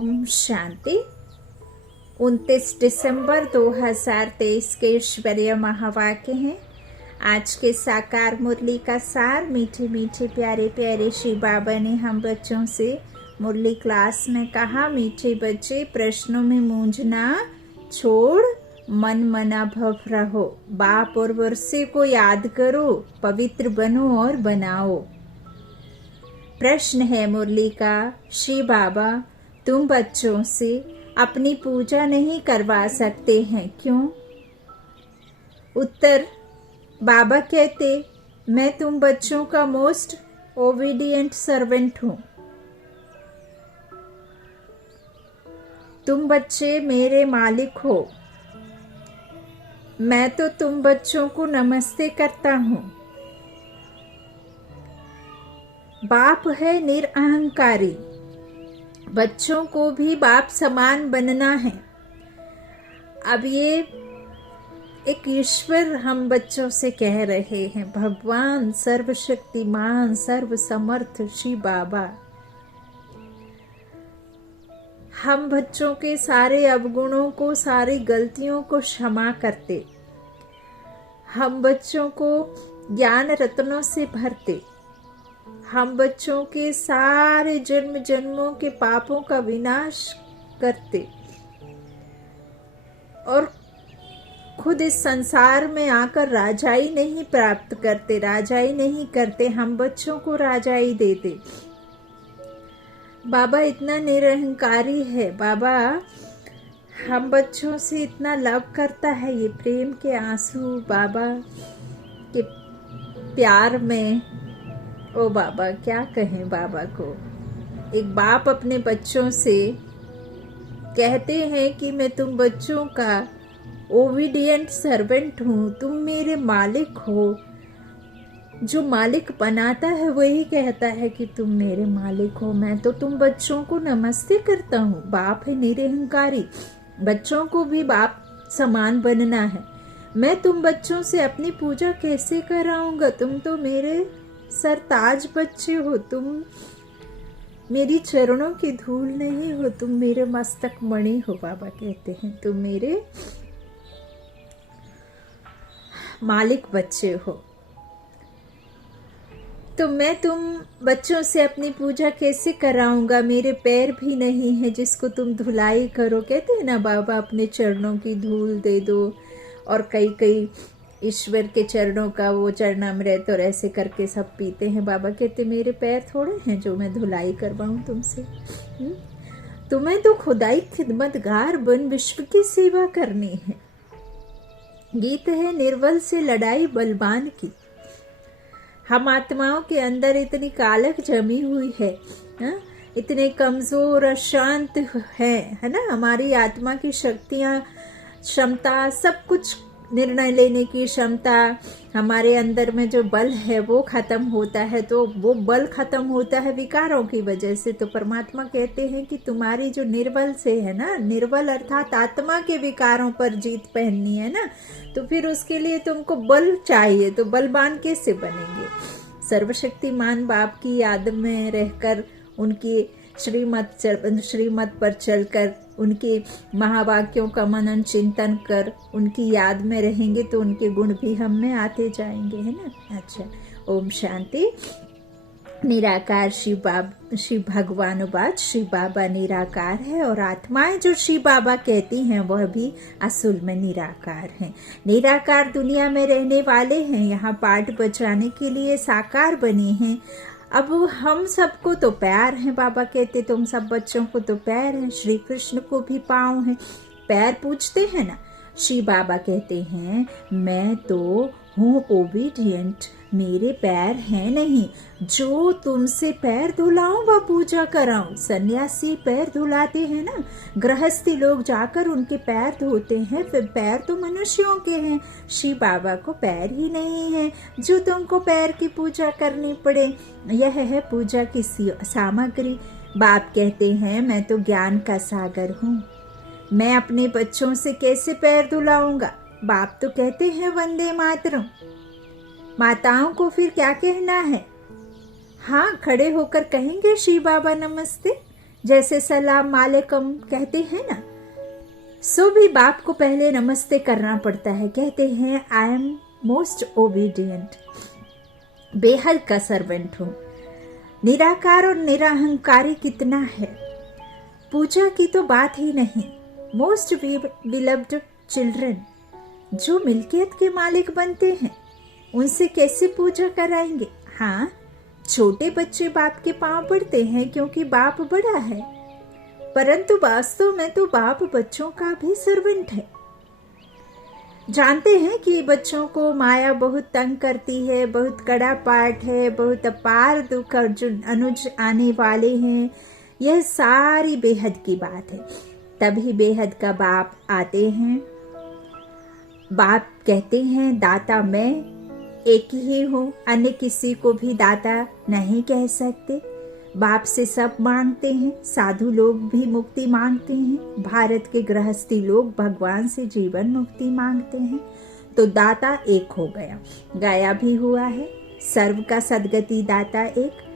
ओम शांति। 29 दिसंबर 2023 के ईश्वरीय महावाक्य हैं। आज के साकार मुरली का सार मीठे मीठे प्यारे प्यारे श्री बाबा ने हम बच्चों से मुरली क्लास में कहा, मीठे बच्चे प्रश्नों में मूंझना छोड़ मन मना भव रहो, बाप और वर्षे को याद करो, पवित्र बनो और बनाओ। प्रश्न है मुरली का, श्री बाबा तुम बच्चों से अपनी पूजा नहीं करवा सकते हैं क्यों? उत्तर, बाबा कहते, मैं तुम बच्चों का मोस्ट ओबीडिएंट सर्वेंट हूं। तुम बच्चे मेरे मालिक हो। मैं तो तुम बच्चों को नमस्ते करता हूं। बाप है निरअहंकारी, बच्चों को भी बाप समान बनना है। अब ये एक ईश्वर हम बच्चों से कह रहे हैं, भगवान सर्वशक्तिमान सर्वसमर्थ श्री बाबा हम बच्चों के सारे अवगुणों को, सारी गलतियों को क्षमा करते, हम बच्चों को ज्ञान रत्नों से भरते, हम बच्चों के सारे जन्म जन्मों के पापों का विनाश करते और खुद इस संसार में आकर राजाई नहीं प्राप्त करते, राजाई नहीं करते, हम बच्चों को राजाई देते। बाबा इतना निरहंकारी है, बाबा हम बच्चों से इतना लव करता है। ये प्रेम के आंसू बाबा के प्यार में, ओ बाबा क्या कहें बाबा को। एक बाप अपने बच्चों से कहते हैं कि मैं तुम बच्चों का ओबीडिएंट सर्वेंट हूँ, तुम मेरे मालिक हो। जो मालिक बनाता है वही कहता है कि तुम मेरे मालिक हो। मैं तो तुम बच्चों को नमस्ते करता हूँ। बाप है निरहंकारी, बच्चों को भी बाप समान बनना है। मैं तुम बच्चों से अपनी पूजा कैसे कराऊंगा? तुम तो मेरे सरताज बच्चे हो, तुम मेरी चरणों की धूल नहीं हो, तुम मेरे मस्तक मणि हो। बाबा कहते हैं तुम मेरे मालिक बच्चे हो। तो मैं तुम बच्चों से अपनी पूजा कैसे कराऊंगा? मेरे पैर भी नहीं है जिसको तुम धुलाई करो। कहते हैं ना बाबा अपने चरणों की धूल दे दो, और कई ईश्वर के चरणों का वो चरणामृत और ऐसे करके सब पीते हैं। बाबा कहते मेरे पैर थोड़े हैं जो मैं धुलाई करवाऊं तुमसे। तुम्हें तो खुदाई खिदमतगार बन विश्व की सेवा करनी है। गीत है निर्बल से लड़ाई बलवान की। हम आत्माओं के अंदर इतनी कालक जमी हुई है, इतने कमजोर अशांत है ना। हमारी आत्मा की शक्तियां, क्षमता, सब कुछ, निर्णय लेने की क्षमता, हमारे अंदर में जो बल है वो खत्म होता है। तो वो बल खत्म होता है विकारों की वजह से। तो परमात्मा कहते हैं कि तुम्हारी जो निर्बल से है ना, निर्बल अर्थात आत्मा के विकारों पर जीत पहननी है ना, तो फिर उसके लिए तुमको बल चाहिए। तो बलवान कैसे बनेंगे? सर्वशक्तिमान बाप की याद में रहकर, उनकी श्रीमत पर चलकर, उनके महावाक्यों का मनन चिंतन कर, उनकी याद में रहेंगे तो उनके गुण भी हम में आते जाएंगे, है ना। अच्छा, ओम शांति। निराकार श्री भगवानुवाद, श्री बाबा निराकार है और आत्माएं जो श्री बाबा कहती हैं वह भी असल में निराकार हैं। निराकार दुनिया में रहने वाले हैं, यहाँ पाठ बचाने के लिए साकार बने हैं। अब हम सबको तो पैर हैं, बाबा कहते तुम सब बच्चों को तो पैर हैं, श्री कृष्ण को भी पाँव हैं। पैर पूछते हैं ना, श्री बाबा कहते हैं मैं तो हूँ ओबीडिएंट, मेरे पैर हैं नहीं। जो तुमसे पैर धुलाऊं व पूजा कराऊं। सन्यासी पैर धुलाते हैं ना, गृहस्थी लोग जाकर उनके पैर धोते हैं, फिर पैर तो मनुष्यों के हैं। श्री बाबा को पैर ही नहीं है जो तुमको पैर की पूजा करनी पड़े। यह है पूजा की सामग्री। बाप कहते हैं मैं तो ज्ञान का सागर हूँ, मैं अपने बच्चों से कैसे पैर धुलाऊंगा? बाप तो कहते हैं वंदे मातरम। माताओं को फिर क्या कहना है? हाँ, खड़े होकर कहेंगे श्री बाबा नमस्ते। जैसे सलाम वालेकुम कहते हैं ना, सो भी बाप को पहले नमस्ते करना पड़ता है। कहते हैं आई एम मोस्ट ओबीडियंट, बेहद का सर्वेंट हूँ। निराकार और निराहंकारी कितना है, पूजा की तो बात ही नहीं। मोस्ट बिलव्ड चिल्ड्रन, जो मिल्कियत के मालिक बनते हैं उनसे कैसे पूजा कराएंगे। हाँ, छोटे बच्चे बाप के पांव पड़ते हैं क्योंकि बाप बड़ा है, परंतु वास्तव में तो बाप बच्चों का भी सर्वेंट है। जानते हैं कि बच्चों को माया बहुत तंग करती है, बहुत कड़ा पाठ है, बहुत अपार दुख और जो अनुज आने वाले हैं, यह सारी बेहद की बात है। तभी बेहद का बाप आते हैं। बाप कहते हैं दाता मैं एक ही हूँ, अन्य किसी को भी दाता नहीं कह सकते। बाप से सब मांगते हैं, साधु लोग भी मुक्ति मांगते हैं, भारत के गृहस्थी लोग भगवान से जीवन मुक्ति मांगते हैं। तो दाता एक हो गया, गाया भी हुआ है, सर्व का सदगति दाता एक।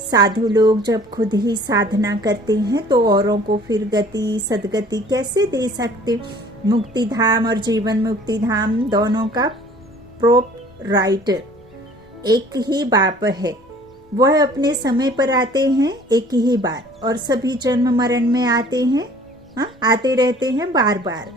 साधु लोग जब खुद ही साधना करते हैं तो औरों को फिर गति सदगति कैसे दे सकते। मुक्ति धाम और जीवन मुक्ति धाम दोनों का प्रोपराइटर एक ही बाप है। वह अपने समय पर आते हैं एक ही बार, और सभी जन्म मरण में आते हैं, आते रहते हैं बार बार।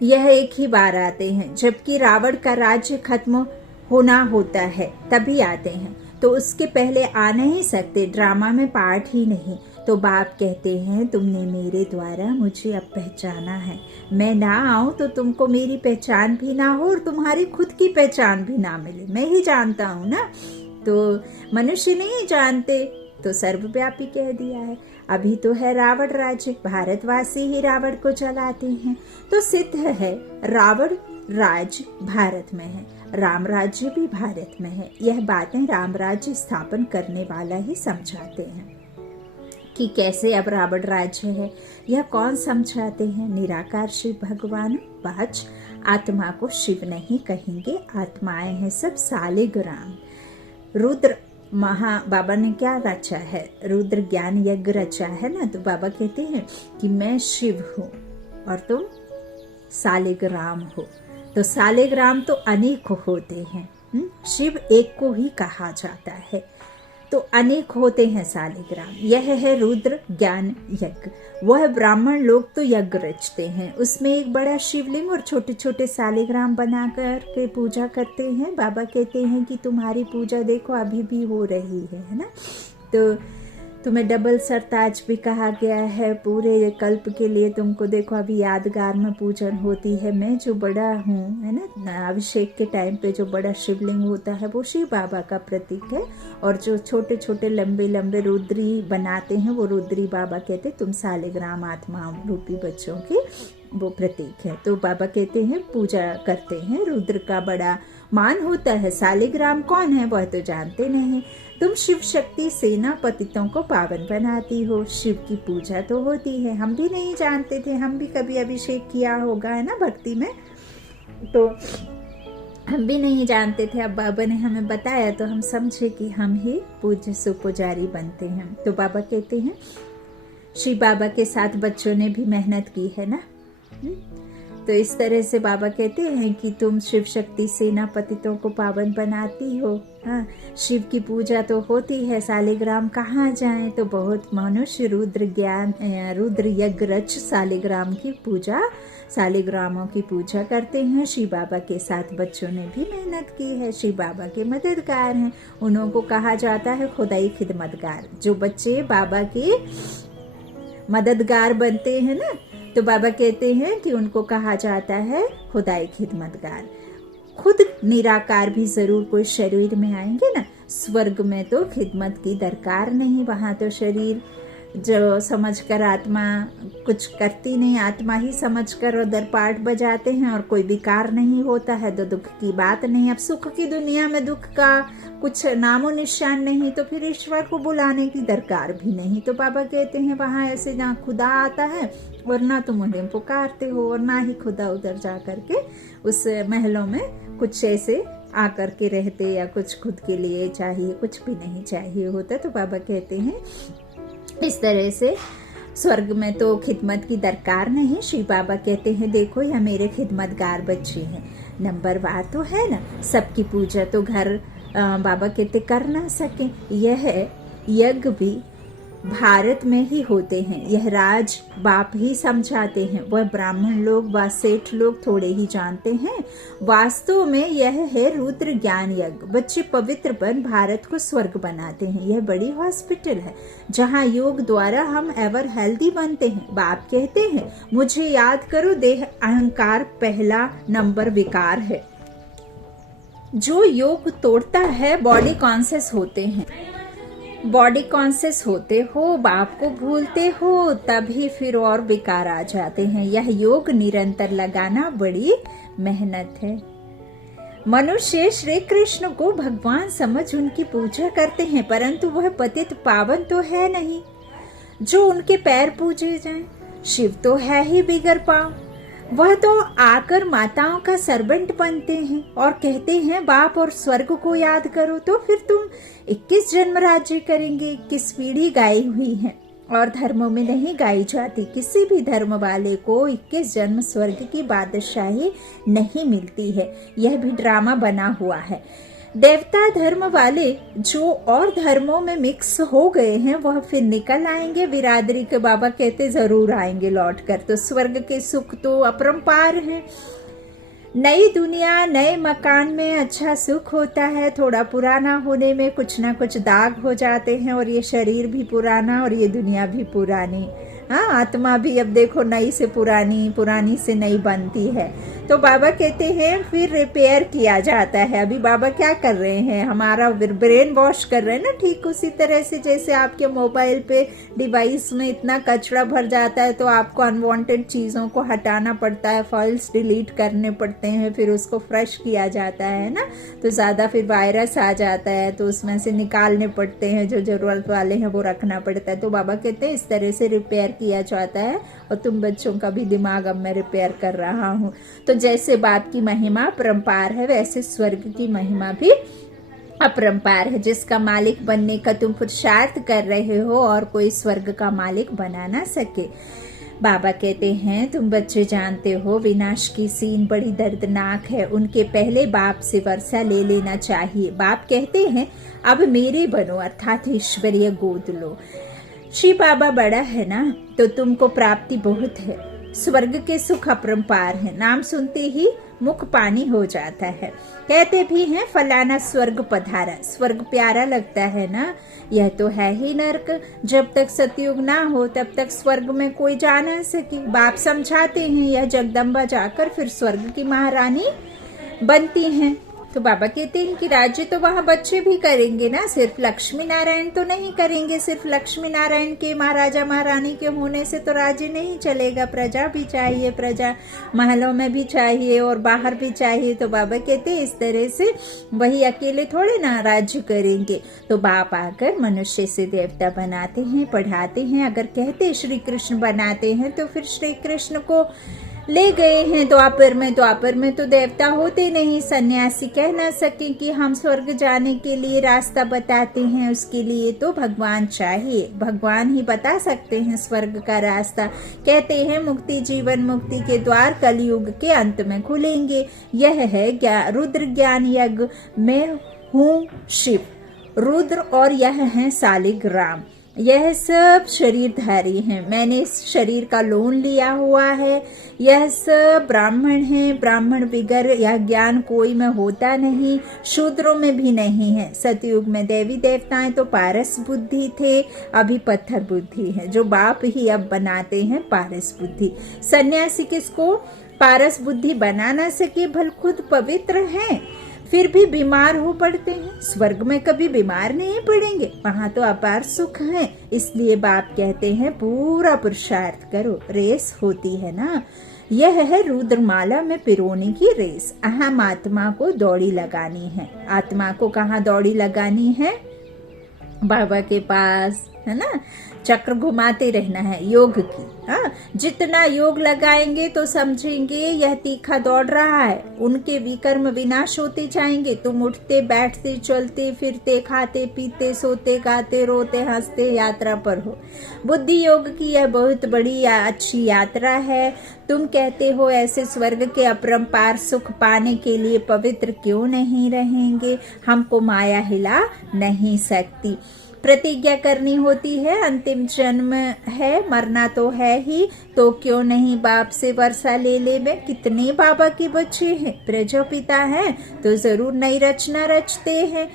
यह एक ही बार आते हैं। जबकि रावण का राज्य खत्म होना होता है तभी आते हैं, तो उसके पहले आ नहीं सकते, ड्रामा में पार्ट ही नहीं। तो बाप कहते हैं तुमने मेरे द्वारा मुझे अब पहचाना है, मैं ना आऊं तो तुमको मेरी पहचान भी ना हो और तुम्हारी खुद की पहचान भी ना मिले। मैं ही जानता हूं ना, तो मनुष्य नहीं जानते, तो सर्वव्यापी कह दिया है। अभी तो है रावण राज्य, भारतवासी ही रावण को चलाते हैं, तो सिद्ध है रावण राज्य भारत में है, राम राज्य भी भारत में है। यह बातें राम राज्य स्थापन करने वाला ही समझाते हैं कि कैसे अब रावण राज्य है। यह कौन समझाते हैं? निराकार शिव भगवान। बाच आत्मा को शिव नहीं कहेंगे, आत्माएं हैं सब सालिग्राम। रुद्र बाबा ने क्या रचा है? रुद्र ज्ञान यज्ञ रचा है ना, तो बाबा कहते हैं कि मैं शिव हूँ और तुम सालिग्राम हो। तो सालिग्राम तो अनेक होते हैं, शिव एक को ही कहा जाता है, तो अनेक होते हैं सालिग्राम। यह है रुद्र ज्ञान यज्ञ। वह ब्राह्मण लोग तो यज्ञ रचते हैं, उसमें एक बड़ा शिवलिंग और छोटे छोटे सालिग्राम बनाकर के पूजा करते हैं। बाबा कहते हैं कि तुम्हारी पूजा देखो अभी भी हो रही है ना। तो तुम्हें डबल सरताज भी कहा गया है, पूरे कल्प के लिए तुमको देखो अभी यादगार में पूजन होती है। मैं जो बड़ा हूँ है ना, अभिषेक के टाइम पे जो बड़ा शिवलिंग होता है वो शिव बाबा का प्रतीक है, और जो छोटे छोटे लंबे लंबे रुद्री बनाते हैं वो रुद्री बाबा कहते तुम सालिग्राम आत्मा रूपी बच्चों की वो प्रतीक है। तो बाबा कहते हैं पूजा करते हैं, रुद्र का बड़ा मान होता है। सालिग्राम कौन है वह तो जानते नहीं। तुम शिव शक्ति सेना पतितों को पावन बनाती हो, शिव की पूजा तो होती है, हम भी नहीं जानते थे, हम भी कभी अभिषेक किया होगा है ना भक्ति में, तो हम भी नहीं जानते थे। अब बाबा ने हमें बताया तो हम समझे कि हम ही पूज्य सुपुजारी बनते हैं। तो बाबा कहते हैं शिव बाबा के साथ बच्चों ने भी मेहनत की है ना। तो इस तरह से बाबा कहते हैं कि तुम शिव शक्ति सेना पतितों को पावन बनाती हो। हाँ, शिव की पूजा तो होती है, सालिग्राम कहाँ जाएं। तो बहुत मनुष्य रुद्र ज्ञान रुद्र यज्ञ रच सालिग्राम की पूजा, सालिग्रामों की पूजा करते हैं। शिव बाबा के साथ बच्चों ने भी मेहनत की है, शिव बाबा के मददगार हैं, उन्हों को कहा जाता है खुदाई खिदमतगार। जो बच्चे बाबा के मददगार बनते हैं ना, तो बाबा कहते हैं कि उनको कहा जाता है खुदाई खिदमतगार। खुद निराकार भी जरूर कोई शरीर में आएंगे ना, स्वर्ग में तो खिदमत की दरकार नहीं, वहां तो शरीर जो समझकर आत्मा कुछ करती नहीं, आत्मा ही समझकर उधर पाठ बजाते हैं और कोई विकार नहीं होता है, तो दुख की बात नहीं। अब सुख की दुनिया में दुख का कुछ नामो निशान नहीं, तो फिर ईश्वर को बुलाने की दरकार भी नहीं। तो बाबा कहते हैं वहां ऐसे ना खुदा आता है और ना तुम उन्हें पुकारते हो, और ना ही खुदा उधर जा करके उस महलों में कुछ ऐसे आकर के रहते या कुछ खुद के लिए चाहिए, कुछ भी नहीं चाहिए होता। तो बाबा कहते हैं इस तरह से स्वर्ग में तो खिदमत की दरकार नहीं। शिव बाबा कहते हैं देखो यह मेरे खिदमतगार बच्चे हैं। नंबरवार तो है ना, सबकी पूजा तो घर बाबा कहते कर ना सके। यह यज्ञ भी भारत में ही होते हैं, यह राज बाप ही समझाते हैं, वह ब्राह्मण लोग व सेठ लोग थोड़े ही जानते हैं। वास्तव में यह है रुद्र ज्ञान यज्ञ। बच्चे पवित्र बन भारत को स्वर्ग बनाते हैं। यह बड़ी हॉस्पिटल है जहाँ योग द्वारा हम एवर हेल्दी बनते हैं। बाप कहते हैं मुझे याद करो, देह अहंकार पहला नंबर विकार है। जो योग तोड़ता है बॉडी कॉन्शियस होते हैं, बॉडी कॉन्शियस होते हो, बाप को भूलते हो, तभी फिर और विकार आ जाते हैं। यह योग निरंतर लगाना बड़ी मेहनत है। मनुष्य श्री कृष्ण को भगवान समझ उनकी पूजा करते हैं, परंतु वह पतित पावन तो है नहीं जो उनके पैर पूजे जाएं। शिव तो है ही बिगर पांव, वह तो आकर माताओं का सर्वेंट बनते हैं और कहते हैं बाप और स्वर्ग को याद करो। तो फिर तुम 21 जन्म राज्य करेंगे। 21 पीढ़ी गाई हुई है और धर्मों में नहीं गाई जाती। किसी भी धर्म वाले को 21 जन्म स्वर्ग की बादशाही नहीं मिलती है। यह भी ड्रामा बना हुआ है। देवता धर्म वाले जो और धर्मों में मिक्स हो गए हैं वह फिर निकल आएंगे। बिरादरी के बाबा कहते जरूर आएंगे लौट कर। तो स्वर्ग के सुख तो अपरंपार हैं। नई दुनिया नए मकान में अच्छा सुख होता है। थोड़ा पुराना होने में कुछ ना कुछ दाग हो जाते हैं और ये शरीर भी पुराना और ये दुनिया भी पुरानी। हाँ, आत्मा भी अब देखो नई से पुरानी, पुरानी से नई बनती है। तो बाबा कहते हैं फिर रिपेयर किया जाता है। अभी बाबा क्या कर रहे हैं, हमारा ब्रेन वॉश कर रहे हैं ना। ठीक उसी तरह से जैसे आपके मोबाइल पे डिवाइस में इतना कचरा भर जाता है तो आपको अनवांटेड चीज़ों को हटाना पड़ता है, फाइल्स डिलीट करने पड़ते हैं, फिर उसको फ्रेश किया जाता है ना। तो ज़्यादा फिर वायरस आ जाता है तो उसमें से निकालने पड़ते हैं, जो ज़रूरत वाले हैं वो रखना पड़ता है। तो बाबा कहते हैं इस तरह से रिपेयर किया जाता है और तुम बच्चों का भी दिमाग अब मैं रिपेयर कर रहा हूँ। तो जैसे बाप की महिमा अपरंपार है वैसे स्वर्ग की महिमा भी अपरंपार है। जिसका मालिक बनने का तुम पुरुषार्थ कर रहे हो और कोई स्वर्ग का मालिक बना ना सके। बाबा कहते हैं तुम बच्चे जानते हो विनाश की सीन बड़ी दर्दनाक है। उनके पहले बाप से वर्षा ले लेना चाहिए। बाप कहते हैं अब मेरे बनो, अर्थात ईश्वरीय गोद लो। शिव बाबा बड़ा है ना तो तुमको प्राप्ति बहुत है। स्वर्ग के सुख अपरंपार है। नाम सुनते ही मुख पानी हो जाता है। कहते भी हैं फलाना स्वर्ग पधारा। स्वर्ग प्यारा लगता है ना, यह तो है ही नर्क। जब तक सतयुग ना हो तब तक स्वर्ग में कोई जा ना सके। बाप समझाते हैं यह जगदम्बा जाकर फिर स्वर्ग की महारानी बनती हैं। तो बाबा कहते हैं इनकी राज्य तो वहाँ बच्चे भी करेंगे ना, सिर्फ लक्ष्मी नारायण तो नहीं करेंगे। सिर्फ लक्ष्मी नारायण के महाराजा महारानी के होने से तो राज्य नहीं चलेगा। प्रजा भी चाहिए, प्रजा महलों में भी चाहिए और बाहर भी चाहिए। तो बाबा कहते हैं इस तरह से वही अकेले थोड़े ना राज्य करेंगे। तो बाप आकर मनुष्य से देवता बनाते हैं, पढ़ाते हैं। अगर कहते श्री कृष्ण बनाते हैं तो फिर श्री कृष्ण को ले गए हैं द्वापर में। द्वापर में तो देवता होते नहीं। सन्यासी कह ना सके कि हम स्वर्ग जाने के लिए रास्ता बताते हैं। उसके लिए तो भगवान चाहिए। भगवान ही बता सकते हैं स्वर्ग का रास्ता। कहते हैं मुक्ति जीवन मुक्ति के द्वार कलयुग के अंत में खुलेंगे। यह है रुद्र ज्ञान यज्ञ। मैं हूँ शिव, रुद्र और यह है सालिग्राम। यह सब शरीरधारी हैं। मैंने इस शरीर का लोन लिया हुआ है। यह सब ब्राह्मण हैं। ब्राह्मण बिगर यह ज्ञान कोई में होता नहीं, शूद्रों में भी नहीं है। सतयुग में देवी देवताएं तो पारस बुद्धि थे, अभी पत्थर बुद्धि है, जो बाप ही अब बनाते हैं पारस बुद्धि। सन्यासी किसको पारस बुद्धि बना ना सके, भल खुद पवित्र हैं फिर भी बीमार हो पड़ते हैं। स्वर्ग में कभी बीमार नहीं पड़ेंगे, वहां तो अपार सुख है। इसलिए बाप कहते हैं पूरा पुरुषार्थ करो। रेस होती है ना, यह है रुद्रमाला में पिरोने की रेस। अहम आत्मा को दौड़ी लगानी है। आत्मा को कहाँ दौड़ी लगानी है? बाबा के पास, है ना। चक्र घुमाते रहना है योग की। हाँ, जितना योग लगाएंगे तो समझेंगे यह तीखा दौड़ रहा है, उनके विकर्म विनाश होते जाएंगे। तुम उठते बैठते चलते फिरते खाते पीते सोते गाते रोते हंसते यात्रा पर हो। बुद्धि योग की यह बहुत बड़ी अच्छी यात्रा है। तुम कहते हो ऐसे स्वर्ग के अपरंपार सुख पाने के लिए पवित्र क्यों नहीं रहेंगे? हमको माया हिला नहीं सकती। प्रतिज्ञा करनी होती है, अंतिम जन्म है, मरना तो है ही, तो क्यों नहीं बाप से वर्षा ले ले। में कितने बाबा के बच्चे हैं, प्रजापिता हैं, तो जरूर नई रचना रचते हैं।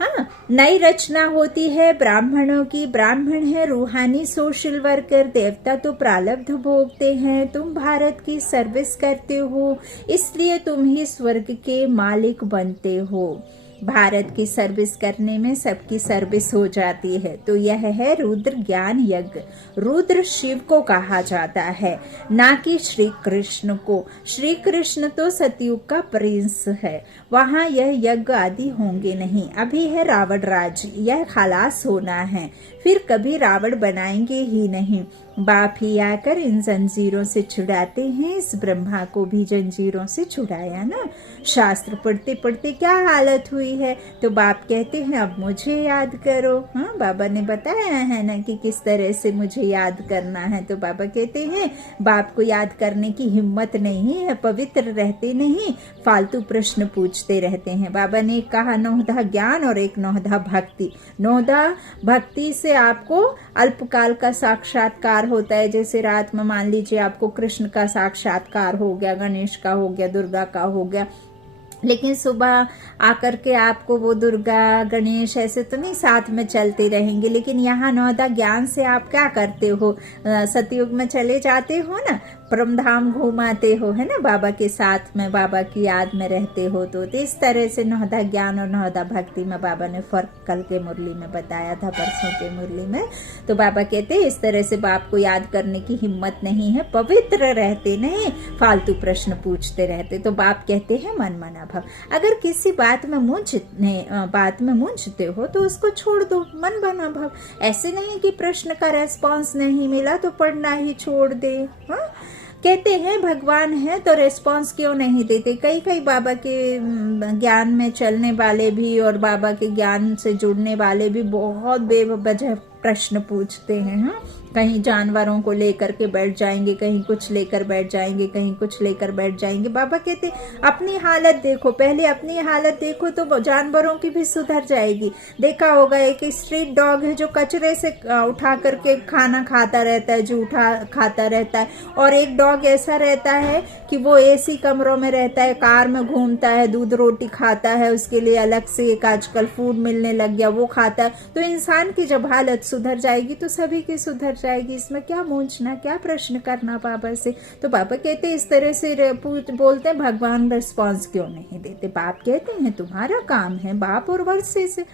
हाँ, नई रचना होती है ब्राह्मणों की। ब्राह्मण है रूहानी सोशल वर्कर, देवता तो प्रारब्ध भोगते हैं। तुम भारत की सर्विस करते हो, इसलिए तुम ही स्वर्ग के मालिक बनते हो। भारत की सर्विस करने में सबकी सर्विस हो जाती है। तो यह है रुद्र ज्ञान यज्ञ। रुद्र शिव को कहा जाता है, ना कि श्री कृष्ण को। श्री कृष्ण तो सतयुग का प्रिंस है, वहाँ यह यज्ञ आदि होंगे नहीं। अभी है रावण राज्य, यह खलास होना है, फिर कभी रावण बनाएंगे ही नहीं। बाप ही आकर इन जंजीरों से छुड़ाते हैं। इस ब्रह्मा को भी जंजीरों से छुड़ाया ना। शास्त्र पढ़ते पढ़ते क्या हालत हुई है, तो बाप कहते हैं अब मुझे याद करो। हाँ, बाबा ने बताया है ना कि किस तरह से मुझे याद करना है। तो बाबा कहते हैं बाप को याद करने की हिम्मत नहीं है, पवित्र रहते नहीं, फालतू प्रश्न पूछते रहते हैं। बाबा ने कहा नौधा ज्ञान और एक नौधा भक्ति। नौधा भक्ति से आपको अल्पकाल का साक्षात्कार होता है। जैसे रात में मान लीजिए आपको कृष्ण का साक्षात्कार हो गया, गणेश का हो गया, दुर्गा का हो गया, लेकिन सुबह आकर के आपको वो दुर्गा गणेश ऐसे तो नहीं साथ में चलते रहेंगे। लेकिन यहाँ नौदा ज्ञान से आप क्या करते हो, सतयुग में चले जाते हो ना, परमधाम घुमाते हो, है ना, बाबा के साथ में, बाबा की याद में रहते हो। तो इस तरह से नौदा ज्ञान और नौदा भक्ति में बाबा ने फर्क कल के मुरली में बताया था, परसों के मुरली में। तो बाबा कहते हैं इस तरह से बाप को याद करने की हिम्मत नहीं है, पवित्र रहते नहीं, फालतू प्रश्न पूछते रहते। तो बाप कहते हैं मन मना भव। अगर किसी बात में मूंझते हो तो उसको छोड़ दो, मन बना भव। ऐसे नहीं कि प्रश्न का रेस्पॉन्स नहीं मिला तो पढ़ना ही छोड़ दे। हाँ, कहते हैं भगवान है तो रेस्पॉन्स क्यों नहीं देते। कई बाबा के ज्ञान में चलने वाले भी और बाबा के ज्ञान से जुड़ने वाले भी बहुत बेवजह प्रश्न पूछते हैं। हाँ, कहीं जानवरों को लेकर के बैठ जाएंगे, कहीं कुछ लेकर बैठ जाएंगे, कहीं कुछ लेकर बैठ जाएंगे। बाबा कहते अपनी हालत देखो, पहले अपनी हालत देखो तो जानवरों की भी सुधर जाएगी। देखा होगा एक स्ट्रीट डॉग है जो कचरे से उठा करके खाना खाता रहता है, जो उठा खाता रहता है, और एक डॉग ऐसा रहता है कि वो एसी कमरों में रहता है, कार में घूमता है, दूध रोटी खाता है, उसके लिए अलग से एक आजकल फूड मिलने लग गया, वो खाता है। तो इंसान की जब हालत सुधर जाएगी तो सभी की सुधर जाएगी। इसमें क्या मूंझना, क्या प्रश्न करना बाबा से। तो बाबा कहते इस तरह से बोलते हैं भगवान रिस्पॉन्स क्यों नहीं देते। बाप कहते हैं तुम्हारा काम है बाप और वर्षे से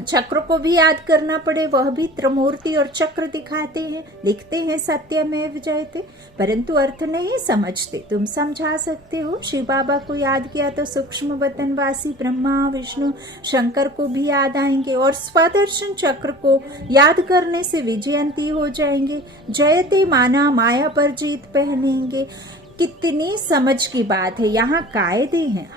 चक्र को भी याद करना पड़े। वह भी त्रिमूर्ति और चक्र दिखाते हैं, लिखते हैं सत्यमेव जयते, परंतु अर्थ नहीं समझते। तुम समझा सकते हो। शिव बाबा को याद किया तो सूक्ष्म वतनवासी ब्रह्मा विष्णु शंकर को भी याद आएंगे, और स्वदर्शन चक्र को याद करने से विजयंती हो जाएंगे। जयते माना माया पर जीत पहनेंगे। कितनी समझ की बात है। यहाँ कायदे हैं,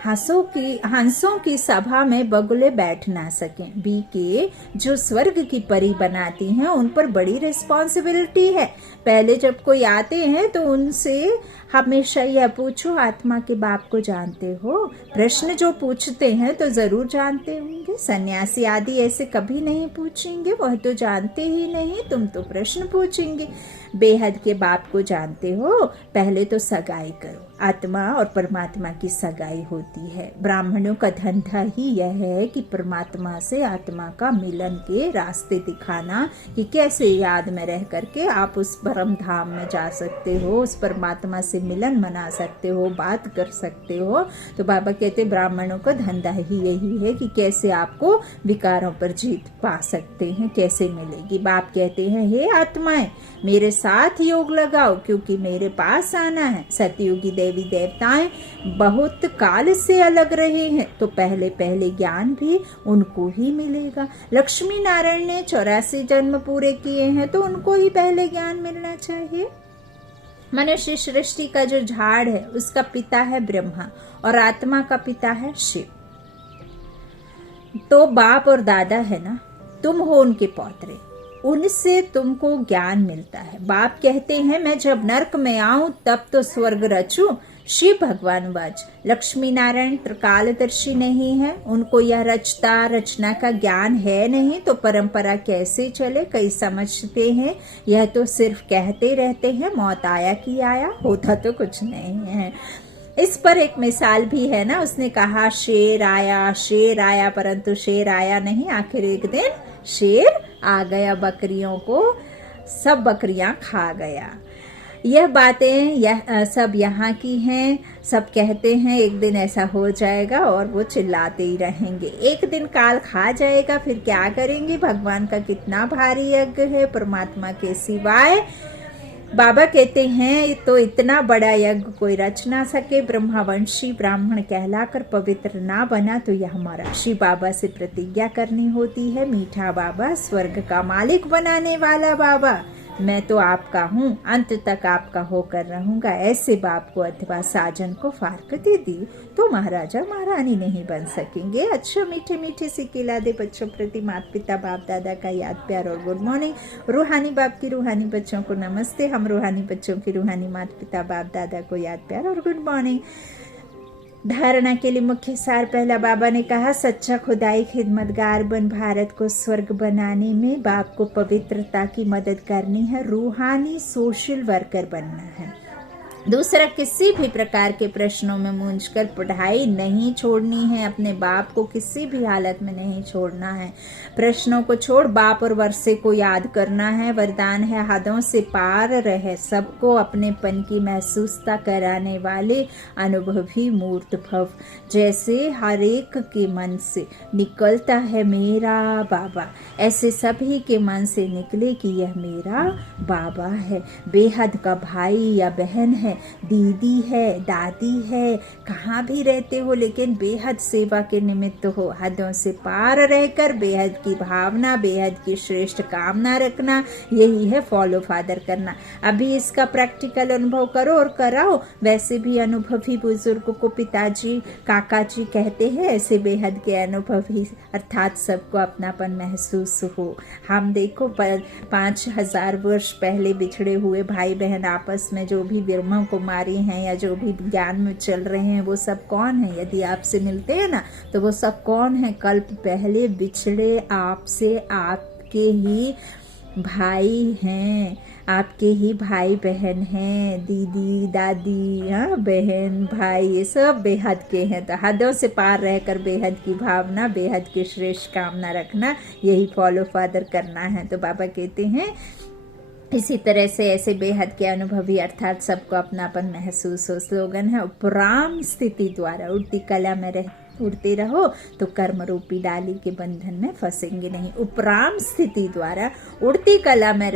हंसों की सभा में बगुले बैठ ना सकें। बीके जो स्वर्ग की परी बनाती हैं उन पर बड़ी रिस्पॉन्सिबिलिटी है। पहले जब कोई आते हैं तो उनसे हमेशा यह पूछो आत्मा के बाप को जानते हो। प्रश्न जो पूछते हैं तो जरूर जानते होंगे। सन्यासी आदि ऐसे कभी नहीं पूछेंगे, वह तो जानते ही नहीं, तुम तो प्रश्न पूछेंगे। बेहद के बाप को जानते हो, पहले तो सगाई करो। आत्मा और परमात्मा की सगाई होती है। ब्राह्मणों का धंधा ही यह है कि परमात्मा से आत्मा का मिलन के रास्ते दिखाना, कि कैसे याद में रह करके आप उस परम धाम में जा सकते हो, उस परमात्मा से मिलन मना सकते हो, बात कर सकते हो। तो बाबा कहते ब्राह्मणों का धंधा ही यही है कि कैसे आपको विकारों पर जीत पा सकते हैं, कैसे मिलेगी। बाप कहते हैं हे आत्माएं, मेरे साथ योग लगाओ क्योंकि मेरे पास आना है। सतयुगी देवी देवताएं बहुत काल से अलग रहे हैं, तो पहले पहले ज्ञान भी उनको ही मिलेगा। लक्ष्मी नारायण ने 84 जन्म पूरे किए हैं, तो उनको ही पहले ज्ञान मिलना चाहिए। मनुष्य सृष्टि का जो झाड़ है उसका पिता है ब्रह्मा और आत्मा का पिता है शिव। तो बाप और दादा है ना, तुम हो उनके पौत्रे, उनसे तुमको ज्ञान मिलता है। बाप कहते हैं मैं जब नरक में आऊं तब तो स्वर्ग रचूं। शिव भगवान वाच लक्ष्मी नारायण त्रिकालदर्शी नहीं है, उनको यह रचना का ज्ञान है नहीं, तो परंपरा कैसे चले। कई समझते हैं यह तो सिर्फ कहते रहते हैं, मौत आया कि आया, होता तो कुछ नहीं है। इस पर एक मिसाल भी है ना, उसने कहा शेर आया परंतु शेर आया नहीं। आखिर एक दिन शेर आ गया, बकरियों को सब बकरियां खा गया। यह बातें सब यहाँ की हैं। सब कहते हैं एक दिन ऐसा हो जाएगा और वो चिल्लाते ही रहेंगे। एक दिन काल खा जाएगा, फिर क्या करेंगे। भगवान का कितना भारी यज्ञ है परमात्मा के सिवाय। बाबा कहते हैं तो इतना बड़ा यज्ञ कोई रच ना सके। ब्रह्मावंशी ब्राह्मण कहलाकर पवित्र ना बना तो यह हमारा। शिव बाबा से प्रतिज्ञा करनी होती है। मीठा बाबा, स्वर्ग का मालिक बनाने वाला बाबा, मैं तो आपका हूँ, अंत तक आपका होकर रहूंगा। ऐसे बाप को अथवा साजन को फारकती दी तो महाराजा महारानी नहीं बन सकेंगे। अच्छा मीठे मीठे से खिला दे बच्चों प्रति माता पिता बाप दादा का याद प्यार और गुड मॉर्निंग। रूहानी बाप की रूहानी बच्चों को नमस्ते। हम रूहानी बच्चों की रूहानी माता पिता बाप दादा को याद प्यार और गुड मॉर्निंग। धारणा के लिए मुख्य सार पहला, बाबा ने कहा सच्चा खुदाई खिदमतगार बन भारत को स्वर्ग बनाने में बाप को पवित्रता की मदद करनी है, रूहानी सोशल वर्कर बनना है। दूसरा, किसी भी प्रकार के प्रश्नों में मूंझकर पढ़ाई नहीं छोड़नी है। अपने बाप को किसी भी हालत में नहीं छोड़ना है। प्रश्नों को छोड़ बाप और वर्षे को याद करना है। वरदान है हदों से पार रहे, सबको अपनेपन की महसूसता कराने वाले अनुभवी मूर्त भव। जैसे हर एक के मन से निकलता है मेरा बाबा, ऐसे सभी के मन से निकले कि यह मेरा बाबा है। बेहद का भाई या बहन है, दीदी है, दादी है, कहाँ भी रहते हो लेकिन बेहद सेवा के निमित्त हो। हदों से पार रहकर बेहद की भावना, बेहद की श्रेष्ठ कामना रखना, यही है फॉलो फादर करना। अभी इसका प्रैक्टिकल अनुभव करो और कराओ। वैसे भी अनुभवी बुजुर्ग को पिताजी काका जी कहते हैं, ऐसे बेहद के अनुभवी अर्थात सबको अपनापन महसूस हो। हम देखो 5000 वर्ष पहले बिछड़े हुए भाई बहन आपस में जो भी विरमों को मारे हैं या जो भी ज्ञान में चल रहे हैं, वो सब कौन है। यदि आपसे मिलते हैं ना तो वो सब कौन है, कल्प पहले बिछड़े आपसे आपके ही भाई हैं, आपके ही भाई बहन हैं, दीदी दादी, हाँ बहन भाई, ये सब बेहद के हैं। तो हदों से पार रहकर बेहद की भावना, बेहद की श्रेष्ठ कामना रखना, यही फॉलो फादर करना है। तो बाबा कहते हैं इसी तरह से ऐसे बेहद के अनुभवी अर्थात सबको अपनापन महसूस हो। स्लोगन है उपराम स्थिति द्वारा उड़ती कला में उड़ते रहो तो कर्म रूपी डाली के बंधन में फंसेंगे नहीं। उपराम स्थिति द्वारा उड़ती कला में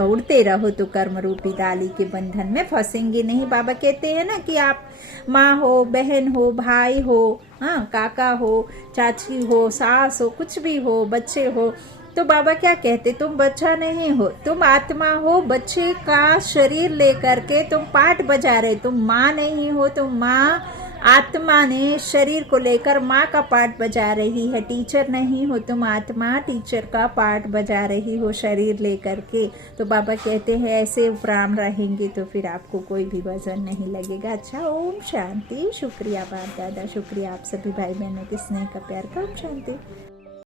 उड़ते रहो तो कर्म रूपी डाली के बंधन में फंसेंगे नहीं। बाबा कहते हैं ना कि आप माँ हो, बहन हो, भाई हो, हाँ काका हो, चाची हो, सास हो, कुछ भी हो, बच्चे हो, तो बाबा क्या कहते, तुम बच्चा नहीं हो, तुम आत्मा हो। बच्चे का शरीर लेकर के तुम पाठ बजा रहे, तुम माँ नहीं हो, तुम माँ आत्मा ने शरीर को लेकर माँ का पाठ बजा रही है। टीचर नहीं हो तुम, आत्मा टीचर का पाठ बजा रही हो शरीर लेकर के। तो बाबा कहते हैं ऐसे उपराम रहेंगे तो फिर आपको कोई भी वजन नहीं लगेगा। अच्छा, ओम शांति। शुक्रिया बाप दादा, शुक्रिया आप सभी भाई बहनों के स्नेह का प्यार का। ओम शांति।